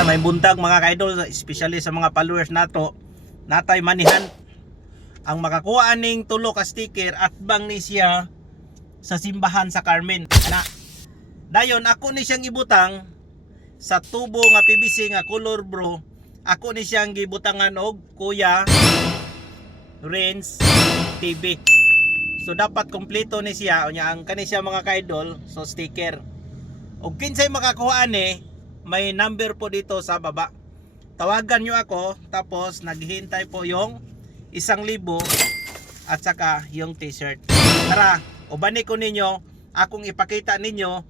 Yan, may buntag mga ka-idol, especially sa mga followers nato. Natay manihan ang makakuha ning tulo ka sticker at bang ni siya sa simbahan sa Carmen. Ana. Dayon ako ni siyang ibutang sa tubo nga PVC nga color bro. Ako ni siyang gibutangan og Kuya Renz TV. So dapat kompleto ni siya unya ang kani siya mga ka-idol, so sticker. Og kinsay makakuha ni, may number po dito sa baba. Tawagan nyo ako, tapos naghihintay po yung 1,000 at saka yung t-shirt. Tara, ubani ko ninyo, akong ipakita ninyo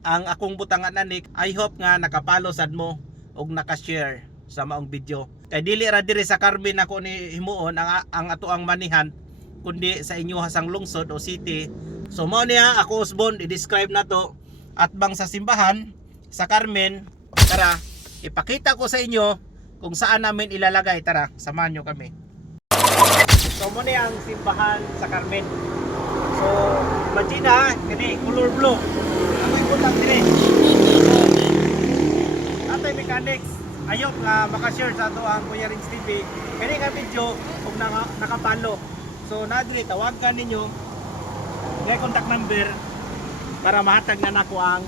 ang akong butangan nanik. I hope nga nakapalo sad mo og nakashare sa maong video. Kay dili ra diri sa Carmen ako ni himuon ang ato ang manihan, kundi sa inyo hasang lungsod o city. So mao niya ako Osbon i-describe na to at bang sa simbahan sa Carmen. Tara, ipakita ko sa inyo kung saan namin ilalagay. Tara, samahan nyo kami. So muna ang simbahan sa Carmen. So imagine ha, kani color blue. Ako ibutang dire. So atay mechanics, ayok nga makashare sa ato ang Kuya Renz TV. Kani nga video kung nakapalo. So nadri tawagan ninyo may contact number para mahatag na nako ang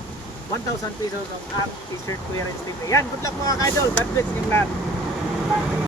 1,000 pesos ang t-shirt Kuya Renz TV. Yan, good luck mga ka-idol. God bless yung lahat.